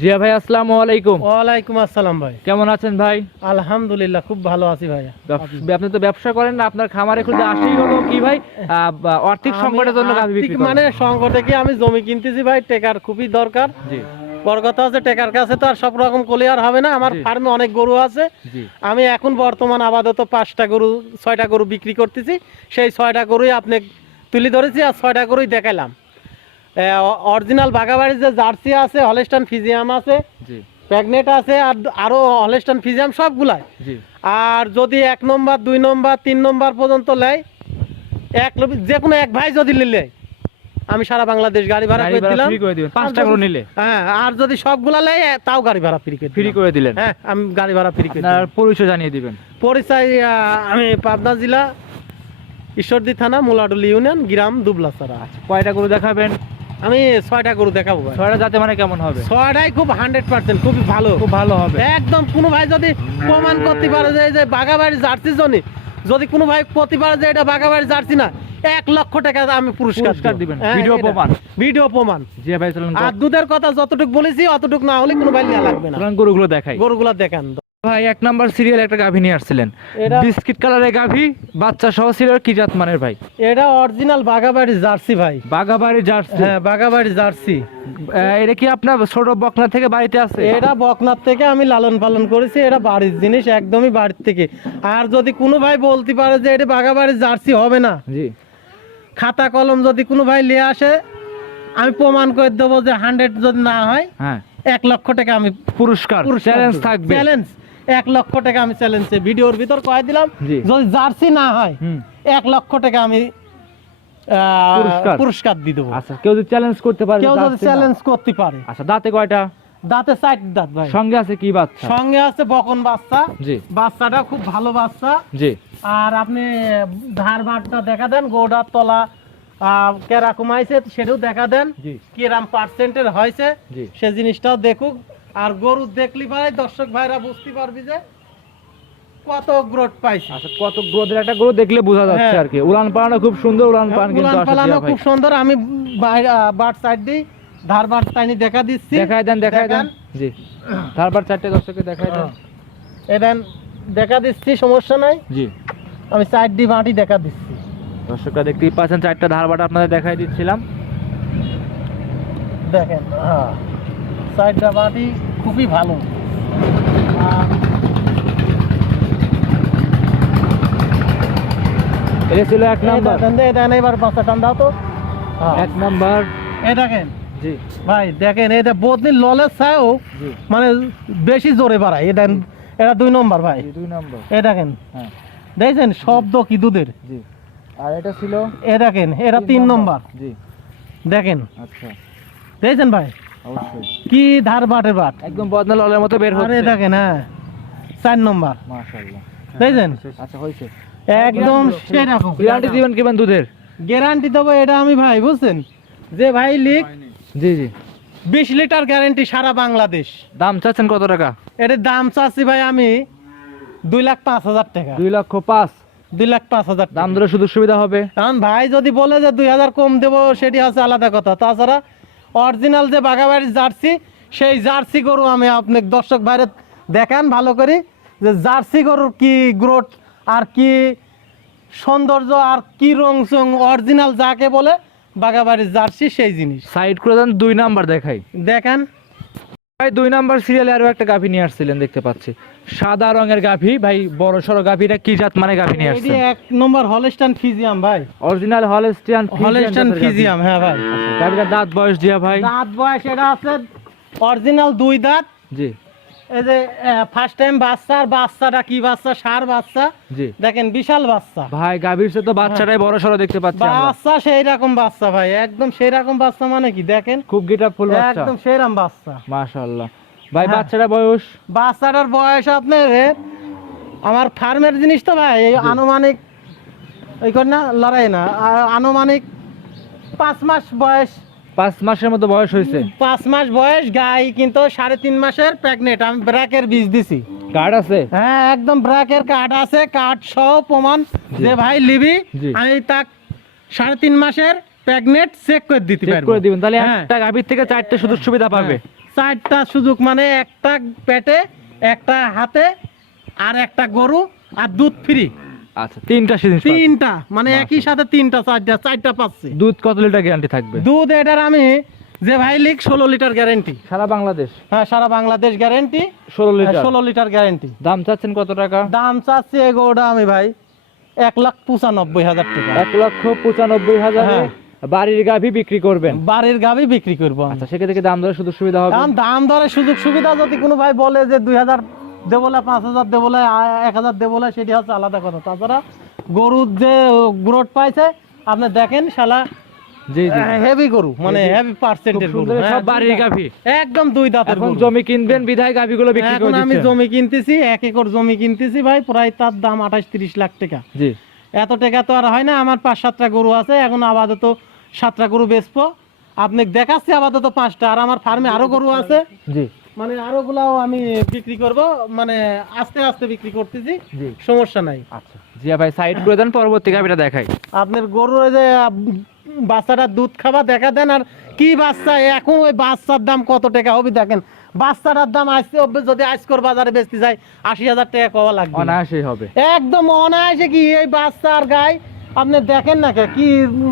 জিয়া ভাই আসসালামু আলাইকুম। ওয়ালাইকুম আসসালাম ভাই। কেমন আছেন ভাই? আলহামদুলিল্লাহ খুব ভালো আছি ভাই আপনি? তো ব্যবসা করেন না আপনার খামারে খুলতে আসেই হলো কি ভাই? আর্থিক সংকটের জন্য মানে সংকটে কি আমি জমি কিনতেছি ভাই টেকার খুবই দরকার। জি। বড় কথা হচ্ছে টেকার কাছে তো আর সব রকম কলিয়ার হবে না আমার ফার্মে অনেক গরু আছে। আমি এখন বর্তমান আপাতত পাঁচটা গরু ছয়টা গরু বিক্রি করতেছি। সেই ছয়টা গরুই আপনি তুলে ধরেছি আর ছয়টা গরুই দেখালাম অরিজিনাল বাগাবাড়ির যে জার্সি আছে হলেস্টান ফিজিয়াম আছে প্যাগনেট আছে আর আরও হলেস্টান ফিজিয়াম সবগুলাই। আর যদি এক নম্বর দুই নম্বর তিন নম্বর পর্যন্ত নেয় এক যে কোনো এক ভাই যদি নিলে আমি সারা বাংলাদেশ গাড়ি ভাড়া করে দিলাম। আর পাঁচটা করে নিলে। হ্যাঁ আর যদি সবগুলা নেয় তাও গাড়ি ভাড়া ফ্রি করে ফ্রি করে দিলেন। হ্যাঁ আমি গাড়ি ভাড়া ফ্রি করে দিলাম। পরিচয় জানিয়ে দিবেন। পরিচয় আমি পাবনা জেলা ঈশ্বরদী থানা মুলাডুলি ইউনিয়ন গ্রাম দুবলাসারা কয়টা গরু দেখাবেন? আমি ছয়টা গরু দেখাবো ছয়টা যাতে মানে কেমন হবে? ছয়টাই খুব হান্ড্রেড পার্সেন্ট খুবই ভালো। খুব ভালো হবে। একদম কোনো ভাই যদি প্রমাণ করতে পারে যে যে বাগাবাড়ি জার্সি জনি যদি কোনো ভাই করতে পারে যে এটা বাগাবাড়ি জার্সি না এক লক্ষ টাকা আমি পুরস্কার দিবেন। হ্যাঁ, ভিডিও। প্রমাণ। ভিডিও প্রমাণ। জিয়া ভাই চলুন আর দুধের কথা যতটুকু বলেছি অতটুকু না হলে কোনো ভাই নেওয়া লাগবে না। গরুগুলো দেখাই। গরুগুলা দেখেন। ভাই এক নাম্বার সিরিয়াল একটা গাভী নিয়ে আসছিলেন। বিস্কিট কালারের গাভী বাচ্চা সহ সিরিয়াল কি জাত মানের ভাই? এটা অরিজিনাল বাগাবাড়ি জার্সি ভাই। বাগাবাড়ি জার্সি? হ্যাঁ বাগাবাড়ি জার্সি। এটা কি আপনার ছোট বকনা থেকে বাড়িতে আছে এটা বকনার থেকে আমি লালন পালন করেছি এটা বাড়ির জিনিস একদমই বাড়ির থেকে। আর যদি কোনো ভাই বলতে পারে যে এটা বাগাবাড়ি জার্সি হবে না জি। খাতা কলম যদি কোনো ভাই নিয়ে আসে আমি প্রমাণ করে দেবো যে হান্ড্রেড যদি না হয় হ্যাঁ। এক লক্ষ টাকা আমি পুরস্কার চ্যালেঞ্জ থাকবে। চ্যালেঞ্জ এক লক্ষ টাকা আমি চ্যালেঞ্জ ভিডিওর ভিতর কয়ে দিলাম। যদি জার্সি না হয় এক লক্ষ টাকা আমি পুরস্কার। দিয়ে দেবো। আচ্ছা কেউ যদি চ্যালেঞ্জ করতে পারে কেউ যদি চ্যালেঞ্জ করতে পারে। আচ্ছা দাঁতে কয়টা? দাঁতে সাইড দাঁত ভাই। সঙ্গে আছে কি বাচ্চা? সঙ্গে আছে বকন বাচ্চা। জি। বাচ্চাটা খুব ভালো বাচ্চা। জি। আর আপনি ধার বাটটা দেখা দেন গোডার তলা আহ, কেরা কমাইছে সেটাও দেখা দেন। কিরাম পার্সেন্টের হয়েছে। সে জিনিসটাও দেখুক। আর গরু দেখলি পারে দর্শক ভাইরা বুঝতে পারবি যে কত গ্রোথ পাইছে। আচ্ছা কত গ্রোথের একটা গরু দেখলে বোঝা যাচ্ছে হ্যাঁ। আর কি। উলান পালানো খুব সুন্দর উলান পান কিন্তু উলান পালানো খুব সুন্দর। আমি বাট সাইড দিই বাট টাইনি দেখা দিচ্ছি। দেখাই দেন দেখাই দেন। জি। চারটে দর্শককে দেখাই দেন। এদেন দেখা দিচ্ছি সমস্যা নাই। জি। আমি সাইড দিয়ে মাটি দেখা দিচ্ছি। দর্শকরা দেখতেই পাচ্ছেন চারটা ধারবাটা আপনাদের দেখাই দিচ্ছিলাম। দেখেন হ্যাঁ। সাইডটা মাটি খুবই ভালো। এটা ছিল এক নাম্বার। দেখেন, দেখেন, এবার বাচ্চা টান দাও তো। হ্যাঁ। এক নাম্বার। এই দেখেন। জি। ভাই দেখেন এটা বদলি ললের ছায়ও মানে বেশি জোরে বাড়ায়। এটা এটা দুই নম্বর ভাই। দুই নম্বর। এ দেখেন। হ্যাঁ। দেখছেন শব্দ কি দুধের? জি। আর এটা ছিল এ দেখেন এটা তিন নম্বর। জি। দেখেন। আচ্ছা। দেখছেন ভাই? অবশ্যই। কি ধার বাটের বাট? একদম বদনা ললের মতো বের হচ্ছে। আরে দেখেন হ্যাঁ। চার নম্বর। মাশাআল্লাহ। দেখছেন? আচ্ছা হয়েছে। একদম সেরকম গ্যারান্টি দিবেন কিবেন দুধের? গ্যারান্টি দেবো এটা আমি ভাই বুঝছেন? যে ভাই লিখ জি জি। বিশ লিটার গ্যারান্টি সারা বাংলাদেশ। দাম চাচ্ছেন কত টাকা? এটার দাম চাচ্ছি ভাই আমি দুই লাখ পাঁচ হাজার টাকা। দুই লক্ষ পাঁচ। দুই লাখ পাঁচ হাজার দাম ধরে সুযোগ সুবিধা হবে। কারণ ভাই যদি বলে যে দুই হাজার কম দেবো সেটি আছে আলাদা কথা। তাছাড়া অরিজিনাল যে বাঘাবাড়ির জার্সি সেই জার্সি গরু আমি আপনি দর্শক বাইরে দেখান ভালো করে। যে জার্সি গরুর কি গ্রোথ আর কি সৌন্দর্য আর কি রং চং অরিজিনাল যাকে বলে বাঘাবাড়ির জার্সি সেই জিনিস। সাইড করে দেন দুই নাম্বার দেখাই। দেখেন। ভাই দুই নাম্বার সিরিয়ালে আরও একটা গাভী নিয়ে আসছিলেন দেখতে পাচ্ছি। সাদা রঙের গাভী ভাই বড় সরো গাভীটা কি জাত মানে গাভী নিয়ে আসছে এক নম্বর হলস্টান ফিজিয়াম ভাই। অরিজিনাল হলস্টান হলস্টান ফিজিয়াম হ্যাঁ ভাই। গাভীটা দাঁত বয়স দিয়া ভাই। দাঁত বয়স এটা আছে অরিজিনাল দুই দাঁত। জি। এই যে ফার্স্ট টাইম বাচ্চা আর বাচ্চাটা কি বাচ্চা? সার বাচ্চা। দেখেন বিশাল বাচ্চা। ভাই গাভীর তো বাচ্চাটাই বড় সড়ো দেখতে পাচ্ছি আমরা। বাচ্চা সেই রকম বাচ্চা ভাই। একদম সেই রকম বাচ্চা মানে কি? দেখেন। খুব গেটা ফুল বাচ্চা। একদম সেরকম বাচ্চা। মাশাআল্লাহ। ভাই হ্যাঁ। বাচ্চাটা বয়স? বাচ্চাটার বয়স আপনার আমার ফার্মের জিনিস তো ভাই এই আনুমানিক ওই করে না লড়াই না আনুমানিক পাঁচ মাস বয়স। পাঁচ মাসের মতো বয়স হয়েছে? পাঁচ মাস বয়স গাই কিন্তু সাড়ে তিন মাসের প্রেগনেন্ট আমি ব্র্যাকের বীজ দিছি। গার্ড আছে? হ্যাঁ একদম ব্র্যাকের কার্ড আছে কার্ড সহ প্রমাণ যে ভাই লিবি আমি তাক সাড়ে তিন মাসের প্রেগনেন্ট চেক করে দিতে পারব। করে দিবেন তাহলে হ্যাঁ। একটা গাভীর থেকে চারটে সুযোগ সুবিধা পাবে। হ্যাঁ, চারটা সুযোগ মানে একটা পেটে একটা হাতে আর একটা গরু আর দুধ ফ্রি আচ্ছা তিনটা পাচ্ছি। তিনটা মানে একই সাথে তিনটা চারটা চারটা পাচ্ছি। দুধ কত লিটার গ্যারান্টি থাকবে? দুধ এটার আমি যে ভাই লিখ ষোলো লিটার গ্যারেন্টি সারা বাংলাদেশ? হ্যাঁ সারা বাংলাদেশ গ্যারেন্টি ষোলো লিটার? ষোলো লিটার গ্যারেন্টি দাম চাচ্ছেন কত টাকা? দাম চাচ্ছি এগোটা আমি ভাই এক লাখ পঁচানব্বই হাজার টাকা। এক লক্ষ পঁচানব্বই হাজার হ্যাঁ। বাড়ির গাভী বিক্রি করবেন? বাড়ির গাবি বিক্রি করব আচ্ছা সেক্ষেত্রে দাম দরের সুযোগ সুবিধা হবে? দাম দরে সুযোগ সুবিধা যদি কোনো ভাই বলে যে দুই হাজার দেবলে পাঁচ হাজার দেবলে এক হাজার দেবলে সেটি হচ্ছে আলাদা কথা। তাছাড়া গরুর যে গ্রোথ পাইছে আপনি দেখেন শালা জি জি। হেভি গরু মানে হেভি পার্সেন্টের গরু হ্যাঁ, সব বাড়ির গাভী। একদম দুই দাঁতের গরু। জমি কিনবেন বিধায় গাভীগুলো বিক্রি করে আমি জমি কিনতেছি এক একর জমি কিনতেছি ভাই প্রায় তার দাম আঠাশ তিরিশ লাখ টাকা। জি। এত টাকা তো আর হয় না আমার পাঁচ সাতটা গরু আছে এখন আপাতত সাতটা গরু বেচবো। আপনি দেখাচ্ছি আপাতত পাঁচটা আর আমার ফার্মে আরও গরু আছে। জি। মানে আরও গুলাও আমি বিক্রি করব মানে আস্তে আস্তে বিক্রি করতেছি সমস্যা নাই। আচ্ছা। জিয়া ভাই সাইড করে দেন পরবর্তী গাভীটা দেখাই। আপনার গরুর যে বাচ্চাটা দুধ খাবার দেখা দেন আর কি বাচ্চা এখন ওই বাচ্চার দাম কত টাকা হবে দেখেন। বাচ্চাটার দাম আজকে অব্দি যদি আজকর বাজারে বেচতে যায় আশি হাজার টাকা কওয়া লাগবে। অনায়াসই হবে। একদম অনায়াসে কি এই বাচ্চার গায়ে আপনি দেখেন না কে,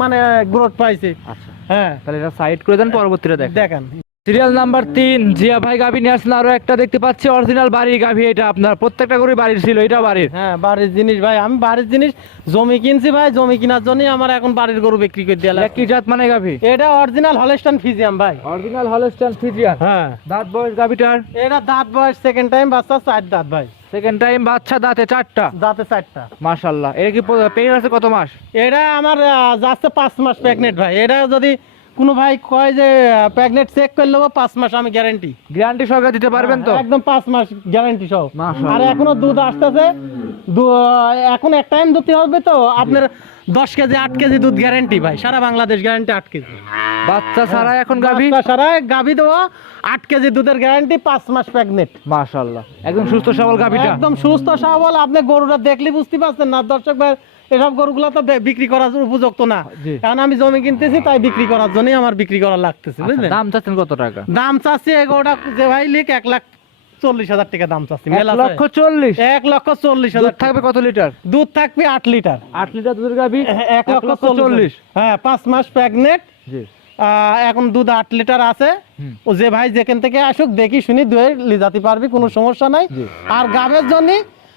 মানে গ্রোথ পাইছে। আচ্ছা। হ্যাঁ। তাহলে এটা সাইড করে দেন পরবর্তীটা দেখ দেখেন। সিরিয়াল নাম্বার তিন জিয়া ভাই গাভী নিয়ে আসলেন আরও একটা দেখতে পাচ্ছি। অরিজিনাল বাড়ির গাভী এটা আপনার। প্রত্যেকটা করে বাড়ির ছিল এটা বাড়ির। হ্যাঁ বাড়ির জিনিস ভাই। আমি বাড়ির জিনিস জমি কিনছি ভাই জমি কেনার জন্যই আমার এখন বাড়ির গরু বিক্রি করে লাগছে কি জাত মানে গাভী? এটা অরিজিনাল হলস্টান ফিজিয়াম ভাই। অরিজিনাল হলস্টাইন ফিজিয়াম হ্যাঁ। দাঁত বয়স গাভীটার? এটা দাঁত বয়স সেকেন্ড টাইম বাচ্চা চার দাঁত ভাই। সেকেন্ড টাইম বাচ্চা দাঁতে চারটা। দাঁতে চারটা। মাশাল্লাহ। এটা কি পেয়ে আছে কত মাস? এটা আমার যাচ্ছে পাঁচ মাস প্রেগনেন্ট ভাই। এটা যদি কোনো ভাই কয় যে প্রেগনেন্ট চেক করে নেব পাঁচ মাস আমি গ্যারান্টি গ্যারান্টি সহকারে দিতে পারবেন তো? একদম পাঁচ মাস গ্যারান্টি সহ। আর এখনও দুধ আসতেছে। এখন এক টাইম দিতে হবে তো আপনার দশ কেজি আট কেজি দুধ গ্যারান্টি ভাই। সারা বাংলাদেশ গ্যারান্টি আট কেজি। বাচ্চা ছাড়া এখন গাভী? সারা গাভি দেবো আট কেজি দুধের গ্যারান্টি পাঁচ মাস প্রেগনেন্ট মাশাল্লাহ একদম সুস্থ সবল গাভীটা। একদম সুস্থ সবল আপনি গরুটা দেখলে বুঝতে পারছেন না। দর্শক ভাই এসব গরুগুলো তো বিক্রি করার উপযুক্ত না। কারণ আমি জমি কিনতেছি তাই বিক্রি করার জন্যই আমার বিক্রি করা লাগতেছে আচ্ছা, বুঝলেন? দাম চাচ্ছেন কত টাকা? দাম চাচ্ছি এগারোটা যে ভাই লিখ এক লাখ চল্লিশ হাজার টাকা দাম চাচ্ছি লক্ষ চল্লিশ? এক লক্ষ চল্লিশ হাজার থাকবে কত লিটার? দুধ থাকবে আট লিটার। আট লিটার দুধের গাভী? এক লক্ষ চল্লিশ হ্যাঁ পাঁচ মাস প্রেগনেন্ট এখন দুধ আট লিটার আছে। ও যে ভাই যেখান থেকে আসুক দেখি শুনি দুয়ে লিজাতে পারবি কোনো সমস্যা নাই। আর গাবের জন্য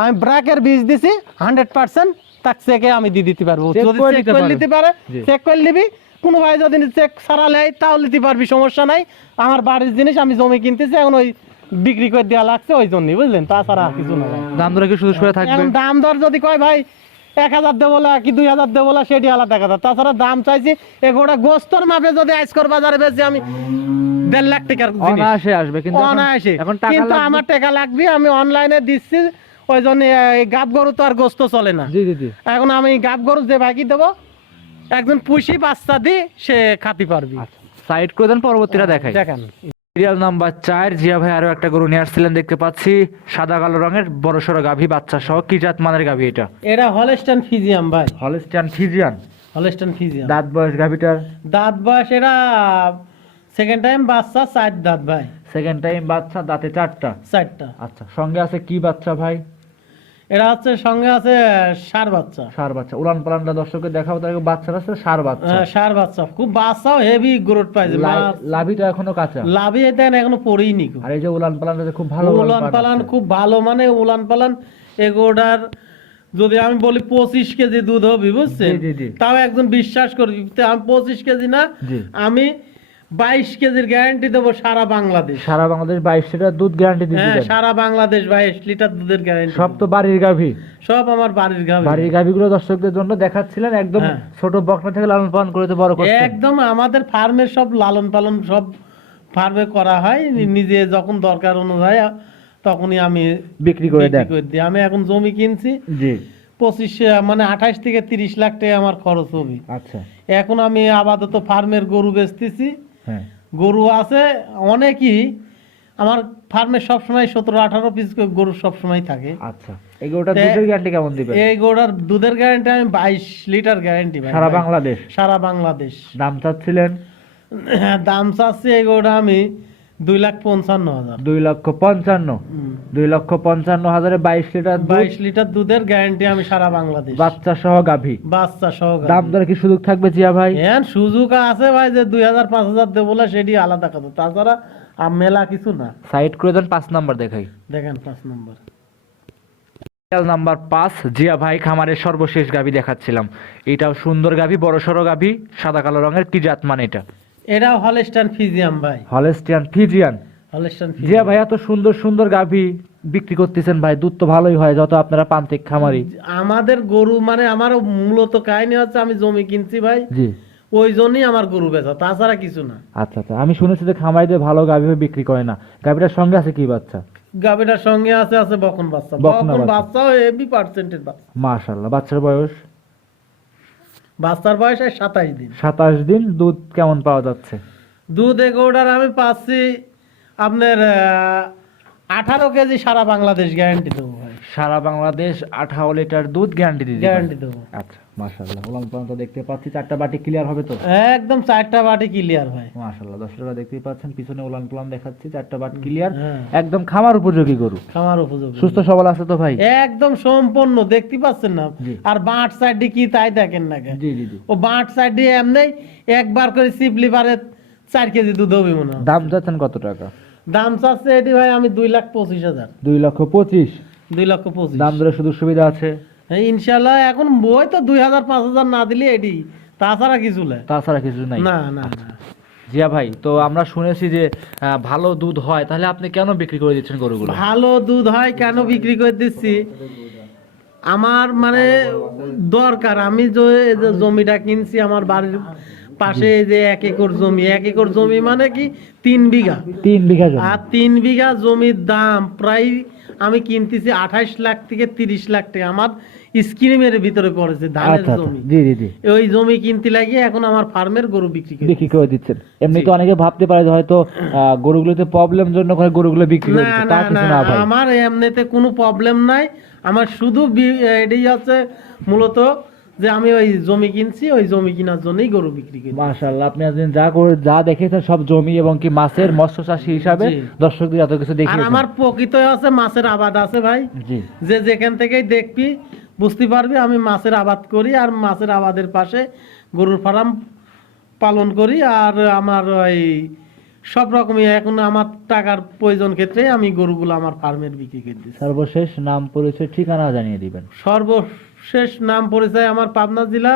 আমি ব্র্যাকের বীজ দিছি হান্ড্রেড পার্সেন্ট তাক চেকে আমি দিয়ে দিতে পারব। যদি চেক নিতে করে পারে। নিতে পারে চেক করে নিবি। কোনো ভাই যদি চেক নেয় তাও নিতে পারবি সমস্যা নাই। আমার বাড়ির জিনিস আমি জমি কিনতেছি এখন ওই বিক্রি করে দেওয়া লাগছে ওই জন্যই বুঝলেন? তাছাড়া কিছু না দাম দরে কি সুযোগ থাকবে। দাম দর যদি কয় ভাই এক হাজার দেবো না কি দুই হাজার দেবো না সেটি আলাদা কথা। তাছাড়া দাম চাইছি এগোটা গোস্তর মাপে যদি আজকর বাজারে বেশি আমি দেড় লাখ টাকার অনায়াসে আসবে কিন্তু অনায়াসে। এখন কিন্তু আমার টাকা লাগবে আমি অনলাইনে দিচ্ছি ওই জন্য এই গাব গরু তো আর গোস্ত চলে না। জি জি জি। এখন আমি গাব গরু যে ভাগি দেবো একজন পুষি বাচ্চা দি সে খাতি পারবি। সাইড করে দেন পরবর্তীটা দেখাই। দেখেন। সিরিয়াল নাম্বার চার জিয়া ভাই আরও একটা গরু নিয়ে আসছিলেন দেখতে পাচ্ছি। সাদা কালো রঙের বড় সড়ো গাভী বাচ্চা সহ। কি জাত মানের গাভী এটা? এটা হলস্টান ফিজিয়াম ভাই। হলস্টাইন ফিজিয়ান হলস্টান ফিজিয়াম দাঁত বয়স গাভীটার? দাঁত বয়স এরা সেকেন্ড টাইম বাচ্চা চার দাঁত ভাই। সেকেন্ড টাইম বাচ্চা দাঁতে চারটা? চারটা। আচ্ছা সঙ্গে আছে কি বাচ্চা ভাই? এটা হচ্ছে সঙ্গে আছে সার বাচ্চা। সার বাচ্চা। উলান পালানটা দর্শককে দেখাবো তার বাচ্চা আছে সার বাচ্চা। হ্যাঁ, সার বাচ্চা। খুব বাচ্চাও হেভি গ্রোথ পাইছে এখনও কাঁচা। লাভি দেন এখনও পড়েইনি। আর এই যে উলান পালানটা খুব ভালো উলান পালান খুব ভালো মানে উলান পালান এগোটার যদি আমি বলি পঁচিশ কেজি দুধ হবি বুঝছেন? জি। তাও একজন বিশ্বাস করবি আমি পঁচিশ কেজি না আমি বাইশ কেজির গ্যারান্টি দেবো সারা বাংলাদেশ। সারা বাংলাদেশ বাইশ লিটার দুধ গ্যারান্টি হ্যাঁ সারা বাংলাদেশ বাইশ লিটার দুধের গ্যারান্টি সব তো বাড়ির গাভী। সব আমার বাড়ির গাভী। বাড়ির গাভীগুলো দর্শকদের জন্য দেখাচ্ছিলেন একদম হ্যাঁ। ছোট বকনা থেকে লালন পালন করে তো বড় করছেন। একদম আমাদের ফার্মের সব লালন পালন সব ফার্মে করা হয় নিজে যখন দরকার অনুযায়ী তখনই আমি বিক্রি করে দিই। আমি এখন জমি কিনছি জি। পঁচিশ মানে আঠাশ থেকে তিরিশ লাখ টাকা আমার খরচ হবে। আচ্ছা। এখন আমি আপাতত ফার্মের গরু বেচতেছি। গরু আছে অনেকই। আমার ফার্মে সবসময় সতেরো আঠারো পিস গরু সবসময় থাকে। আচ্ছা এই গরুটা দুধের গ্যারান্টি কেমন দিবেন? এই গরুটার দুধের গ্যারান্টি আমি বাইশ লিটার গ্যারান্টি সারা বাংলাদেশ? সারা বাংলাদেশ। দাম চাচ্ছিলেন? দাম চাচ্ছি এই গরুটা আমি দুই লাখ পঞ্চান্ন হাজার। দুই লক্ষ পঞ্চান্ন। দুই লক্ষ পঞ্চান্ন হাজারে বাইশ লিটার বাইশ লিটার দুধের গ্যারান্টি আমি সারা বাংলাদেশ। বাচ্চা সহ গাভী। বাচ্চা সহ দাম দরে কি সুযোগ থাকবে জিয়া ভাই? হ্যাঁ সুযোগ আছে ভাই যে দুই হাজার পাঁচ হাজার দেবো বলে সেটি আলাদা কথা। তাছাড়া আর মেলা কিছু না। সাইড করে দেন পাঁচ নাম্বার দেখাই। দেখেন পাঁচ নম্বর। নাম্বার পাঁচ জিয়া ভাই খামারের সর্বশেষ গাভী দেখাচ্ছিলাম। এটাও সুন্দর গাভী বড় সড়ো গাভী সাদা কালো রঙের কি জাত মানে এটা? এটাও ফিজিয়াম ভাই। ফিজিয়ান। জিয়া সুন্দর সুন্দর গাভী বিক্রি করতেছেন ভাই দুধ তো ভালোই হয় যত আপনারা প্রান্তিক খামারি। আমাদের গরু মানে আমার মূলত কাহিনী হচ্ছে আমি জমি কিনছি ভাই। জি। ওই জন্যই আমার গরু বেচা তাছাড়া কিছু না। আচ্ছা আচ্ছা আমি শুনেছি যে খামারিদের ভালো গাভী বিক্রি করে না। গাভীটার সঙ্গে আছে কি বাচ্চা? গাভীটার সঙ্গে আছে আছে বকন বাচ্চা। বকনা বাচ্চা। হেভি পার্সেন্টের বাচ্চা। মাশাল্লাহ বাচ্চার বয়স? বাচ্চার বয়স সাতাশ দিন। সাতাশ দিন দুধ কেমন পাওয়া যাচ্ছে? দুধ এগোটার আমি পাচ্ছি আপনার আঠারো কেজি সারা বাংলাদেশ গ্যারান্টি দেবো সারা বাংলাদেশ আঠারো লিটার দুধ গ্যারান্টি দিয়ে গ্যারান্টি দেবো। আচ্ছা মাশাল্লাহ উলান পালান দেখতে পাচ্ছি চারটা বাটি ক্লিয়ার হবে তো? একদম চারটা বাটি ক্লিয়ার ভাই মাশাল্লাহ দর্শকরা দেখতেই পাচ্ছেন পিছনে উলান পালান দেখাচ্ছি চারটা বাটি ক্লিয়ার হ্যাঁ। একদম খামার উপযোগী গরু। খামার উপযোগী। সুস্থ সবল আছে তো ভাই? একদম সম্পূর্ণ দেখতে পাচ্ছেন না? আর বাঁট সাইডে কি তাই দেখেন না জি জি জি। ও বাঁট সাইডে এমনি একবার করে সিপলি পারে চার কেজি দুধ হবে মনে হয়। দাম যাচ্ছেন কত টাকা? দাম চাচ্ছে এটি ভাই আমি দুই লাখ পঁচিশ হাজার। দুই লক্ষ পঁচিশ। দুই লক্ষ পঁচিশ। দাম সুযোগ সুবিধা আছে। ইনশাল্লাহ এখন বই তো দুই হাজার পাঁচ হাজার না দিলে এটি তাছাড়া কিছু না। তাছাড়া কিছু নাই। না না না। জিয়া ভাই তো আমরা শুনেছি যে ভালো দুধ হয় তাহলে আপনি কেন বিক্রি করে দিচ্ছেন গরুগুলো? ভালো দুধ হয় কেন বিক্রি করে দিচ্ছি? আমার মানে দরকার। আমি যে জমিটা কিনছি আমার বাড়ির পাশে যে এক একর জমি এক একর জমি মানে কি? তিন বিঘা। তিন বিঘা আর তিন বিঘা জমির দাম প্রায় আমি কিনতেছি আঠাইশ লাখ থেকে তিরিশ লাখ টাকা। আমার স্কিমের ভিতরে পড়েছে ধানের আচ্ছা আচ্ছা। জমি। জি জি জি। ওই জমি কিনতে লাগিয়ে এখন আমার ফার্মের গরু বিক্রি করি বিক্রি করে দিচ্ছেন। এমনি তো অনেকে ভাবতে পারে যে হয়তো গরুগুলোতে প্রবলেম জন্য করে গরুগুলো বিক্রি করে না দিচ্ছে। না তা কিছু না না ভাই। আমার এমনিতে কোনো প্রবলেম নাই। আমার শুধু এটাই হচ্ছে মূলত যে আমি ওই জমি কিনছি ওই জমি কেনার জন্যই গরু বিক্রি করি। মাশাআল্লাহ আপনি আজ যা করে যা দেখেছেন সব জমি এবং কি মাছের মৎস্য চাষী হিসাবে। দর্শকদের এত কিছু আর আমার প্রকৃত আছে মাছের আবাদ আছে ভাই। জি। যে যেখান থেকেই দেখবি বুঝতে পারবি আমি মাছের আবাদ করি আর মাছের আবাদের পাশে গরুর ফার্ম পালন করি আর আমার ওই সব রকমই। এখন আমার টাকার প্রয়োজন ক্ষেত্রে আমি গরুগুলো আমার ফার্মের বিক্রি করে দিচ্ছি। সর্বশেষ নাম পরিচয় ঠিকানা জানিয়ে দিবেন। সর্বশেষ নাম পরিচয় আমার পাবনা জেলা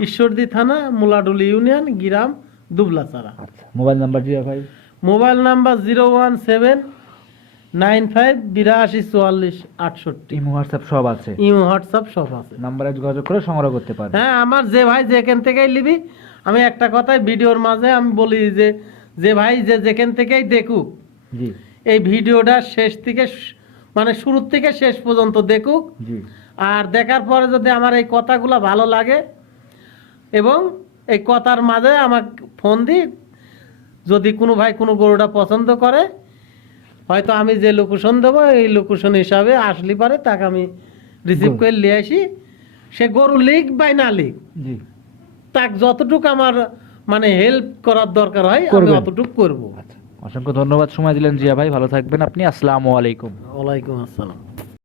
ঈশ্বরদী থানা মুলাডুলি ইউনিয়ন গ্রাম দুবলাচারা আচ্ছা মোবাইল নাম্বার জিয়া ভাই mobile number zero one seven nine five বিরাশি চুয়াল্লিশ আটষট্টি। ইমো হোয়াটসঅ্যাপ সব আছে? ইমো হোয়াটসঅ্যাপ সব আছে। নাম্বারে যোগাযোগ করে সংগ্রহ করতে পারবেন হ্যাঁ আমার যে ভাই যেখান থেকেই নিবি আমি একটা কথাই ভিডিওর মাঝে আমি বলি যে যে ভাই যে যেখান থেকেই দেখুক জি। এই ভিডিওটা শেষ থেকে মানে শুরুর থেকে শেষ পর্যন্ত দেখুক জি। আর দেখার পরে যদি আমার এই কথাগুলো ভালো লাগে এবং এই কথার মাঝে আমাকে ফোন দি যদি কোনো ভাই কোনো গরুটা পছন্দ করে হয়তো আমি যে লোকেশন দেবো এই লোকেশন হিসাবে আসলি পারে তাকে আমি রিসিভ করে নিয়ে আসি। সে গরু লিখ বাই না লিখ জি। তাক যতটুকু আমার মানে হেল্প করার দরকার হয় আমি। অতটুকু করব। আচ্ছা অসংখ্য ধন্যবাদ সময় দিলেন জিয়া ভাই ভালো থাকবেন আপনি আসসালামু আলাইকুম। ওয়ালাইকুম আসসালাম।